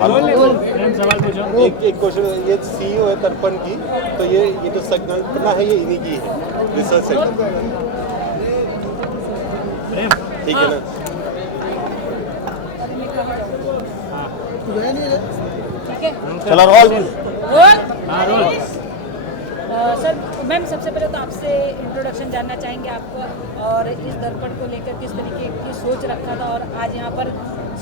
सवाल पूछो। एक क्वेश्चन, ये सीईओ है तर्पण की, तो ये जो संगठन है ये इन्हीं की है, रिसर्च सेंटर, ठीक है ना? चलो रोल। सर मैम, सबसे पहले तो आपसे इंट्रोडक्शन जानना चाहेंगे आपको, और इस दर्पण को लेकर किस तरीके की सोच रखा था, और आज यहाँ पर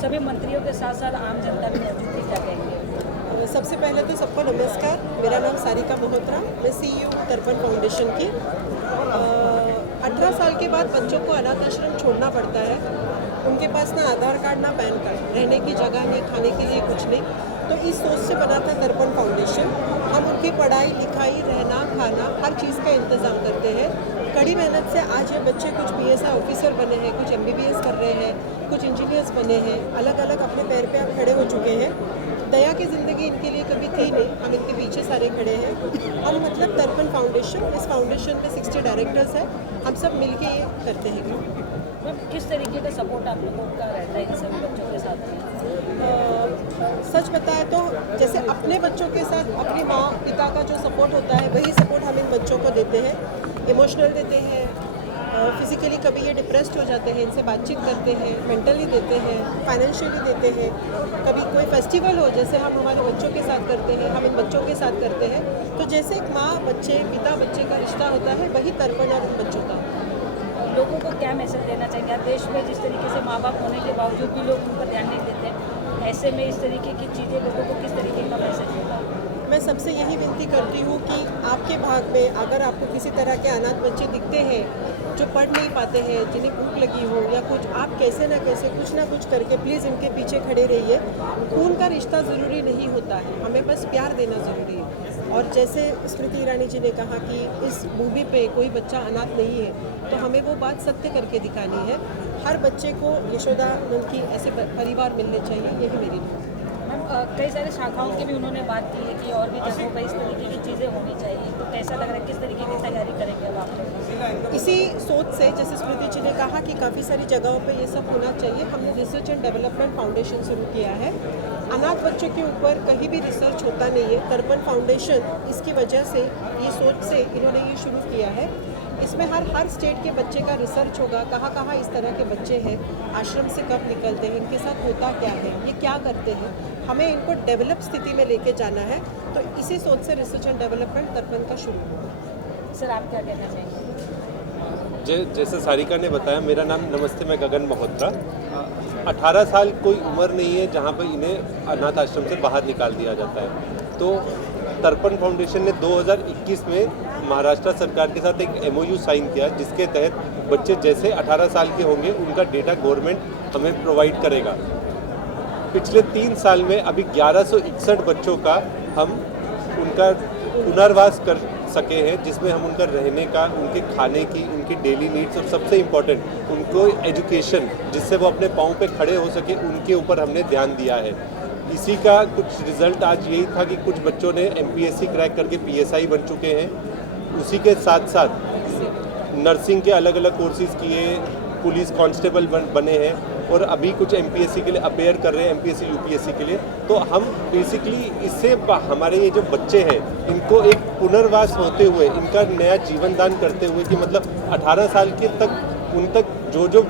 सभी मंत्रियों के साथ साथ आम जनता भी मौजूद थी, क्या कहेंगे? सबसे पहले तो सबको नमस्कार। मेरा नाम सारिका मल्होत्रा, मैं सीईओ तर्पण फाउंडेशन की। 18 साल के बाद बच्चों को अनाथ आश्रम छोड़ना पड़ता है। उनके पास ना आधार कार्ड ना पैन कार्ड, रहने की जगह नहीं, खाने के लिए कुछ नहीं। तो इस सोच से बना था तर्पण फाउंडेशन। हम उनकी पढ़ाई लिखाई, रहना खाना, हर चीज़ का इंतज़ाम करते हैं। कड़ी मेहनत से आज ये बच्चे कुछ पीएसआई ऑफिसर बने हैं, कुछ एमबीबीएस कर रहे हैं, कुछ इंजीनियर्स बने हैं, अलग अलग अपने पैर पे आप खड़े हो चुके हैं। दया की ज़िंदगी इनके लिए कभी थी नहीं, हम इनके पीछे सारे खड़े हैं। हम मतलब तर्पण फाउंडेशन, इस फाउंडेशन में 60 डायरेक्टर्स हैं, हम सब मिलके ये करते हैं। मैम, किस तरीके का सपोर्ट आप लोगों का रहता है इन सभी बच्चों के साथ में? सच बताए तो जैसे अपने बच्चों के साथ अपनी माँ पिता का जो सपोर्ट होता है, वही सपोर्ट हम इन बच्चों को देते हैं। इमोशनल देते हैं, फिज़िकली कभी ये डिप्रेस्ड हो जाते हैं, इनसे बातचीत करते हैं, मेंटली देते हैं, फाइनेंशियली देते हैं। कभी कोई फेस्टिवल हो, जैसे हम हमारे बच्चों के साथ करते हैं, हम इन बच्चों के साथ करते हैं। तो जैसे एक माँ बच्चे, पिता बच्चे का रिश्ता होता है, वही तर्पण और उन बच्चों का। लोगों को क्या मैसेज देना चाहेंगे? आप देश में जिस तरीके से माँ बाप होने के बावजूद भी लोग उन पर ध्यान नहीं देते हैं, ऐसे में इस तरीके की चीज़ें लोगों को किस तरीके का मैसेज देगा? मैं सबसे यही विनती करती हूँ कि आपके भाग में अगर आपको किसी तरह के अनाथ बच्चे दिखते हैं जो पढ़ नहीं पाते हैं, जिन्हें भूख लगी हो या कुछ, आप कैसे ना कैसे कुछ ना कुछ करके प्लीज़ इनके पीछे खड़े रहिए। खून का रिश्ता ज़रूरी नहीं होता है, हमें बस प्यार देना ज़रूरी है। और जैसे स्मृति ईरानी जी ने कहा कि इस भूमि पे कोई बच्चा अनाथ नहीं है, तो हमें वो बात सत्य करके दिखानी है। हर बच्चे को यशोदा नंद की ऐसे परिवार मिलने चाहिए, यही मेरी बात है। मैम, कई सारी शाखाओं की भी उन्होंने बात की है कि और भी जगहों पर इस तरीके की चीज़ें होनी चाहिए, तो कैसा लग रहा है, किस तरीके की तैयारी करेंगे अब आप लोग? इसी सोच से, जैसे स्मृति जी ने कहा कि काफ़ी सारी जगहों पे ये सब होना चाहिए, हमने रिसर्च एंड डेवलपमेंट फाउंडेशन शुरू किया है। अनाथ बच्चों के ऊपर कहीं भी रिसर्च होता नहीं है। तर्पण फाउंडेशन इसकी वजह से, ये सोच से इन्होंने ये शुरू किया है। इसमें हर स्टेट के बच्चे का रिसर्च होगा, कहाँ कहाँ इस तरह के बच्चे हैं, आश्रम से कब निकलते हैं, इनके साथ होता क्या है, ये क्या करते हैं, हमें इनको डेवलप स्थिति में लेके जाना है। तो इसी सोच से रिसर्च एंड डेवलपमेंट तर्पण का शुरू हुआ। सर, आप क्या कहना चाहेंगे? जैसे सारिका ने बताया, मेरा नाम, नमस्ते, मैं गगन मल्होत्रा। 18 साल कोई उम्र नहीं है जहाँ पर इन्हें अनाथ आश्रम से बाहर निकाल दिया जाता है। तो तर्पण फाउंडेशन ने 2021 में महाराष्ट्र सरकार के साथ एक MOU साइन किया, जिसके तहत बच्चे जैसे 18 साल के होंगे उनका डेटा गवर्नमेंट हमें प्रोवाइड करेगा। पिछले 3 साल में अभी 1161 बच्चों का हम उनका पुनर्वास कर सके हैं, जिसमें हम उनका रहने का, उनके खाने की, उनकी डेली नीड्स और सबसे इम्पोर्टेंट उनको एजुकेशन, जिससे वो अपने पाँव पे खड़े हो सके, उनके ऊपर हमने ध्यान दिया है। इसी का कुछ रिजल्ट आज यही था कि कुछ बच्चों ने MPSC क्रैक करके PSI बन चुके हैं। उसी के साथ साथ नर्सिंग के अलग अलग कोर्सेज किए, पुलिस कांस्टेबल बने हैं, और अभी कुछ MPSC के लिए अपेयर कर रहे हैं, MPSC UPSC के लिए। तो हम बेसिकली इससे हमारे ये जो बच्चे हैं, इनको एक पुनर्वास होते हुए, इनका नया जीवन दान करते हुए, कि मतलब 18 साल के तक उन तक जो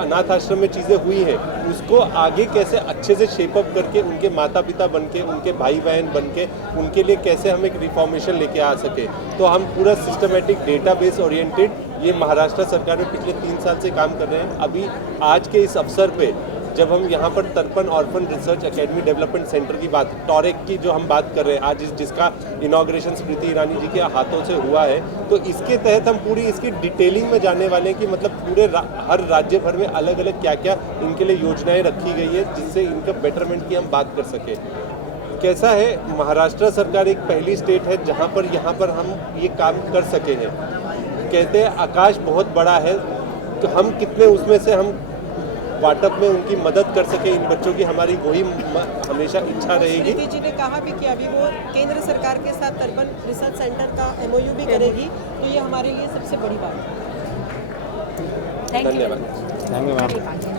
अनाथ आश्रम में चीज़ें हुई हैं, उसको आगे कैसे अच्छे से शेपअप करके उनके माता पिता बन के, उनके भाई बहन बन के, उनके लिए कैसे हम एक रिफॉर्मेशन लेके आ सके। तो हम पूरा सिस्टमेटिक डेटाबेस ओरिएंटेड ये महाराष्ट्र सरकार में पिछले 3 साल से काम कर रहे हैं। अभी आज के इस अवसर पे जब हम यहाँ पर तर्पण orphan research academy development centre की बात, टॉरेक की जो हम बात कर रहे हैं आज, जिसका इनॉग्रेशन स्मृति ईरानी जी के हाथों से हुआ है, तो इसके तहत हम पूरी इसकी डिटेलिंग में जाने वाले हैं कि मतलब पूरे हर राज्य भर में अलग अलग क्या क्या इनके लिए योजनाएं रखी गई है, जिससे इनका बेटरमेंट की हम बात कर सकें। कैसा है, महाराष्ट्र सरकार एक पहली स्टेट है जहाँ पर हम ये काम कर सके हैं। कहते हैं आकाश बहुत बड़ा है, तो हम कितने उसमें से हम वाटअप में उनकी मदद कर सके इन बच्चों की, हमारी वही हमेशा इच्छा रहेगी। स्मृति जी ने कहा भी कि अभी वो केंद्र सरकार के साथ तर्पण रिसर्च सेंटर का MOU भी करेगी, तो ये हमारे लिए सबसे बड़ी बात है। धन्यवाद। Thank you ma'am.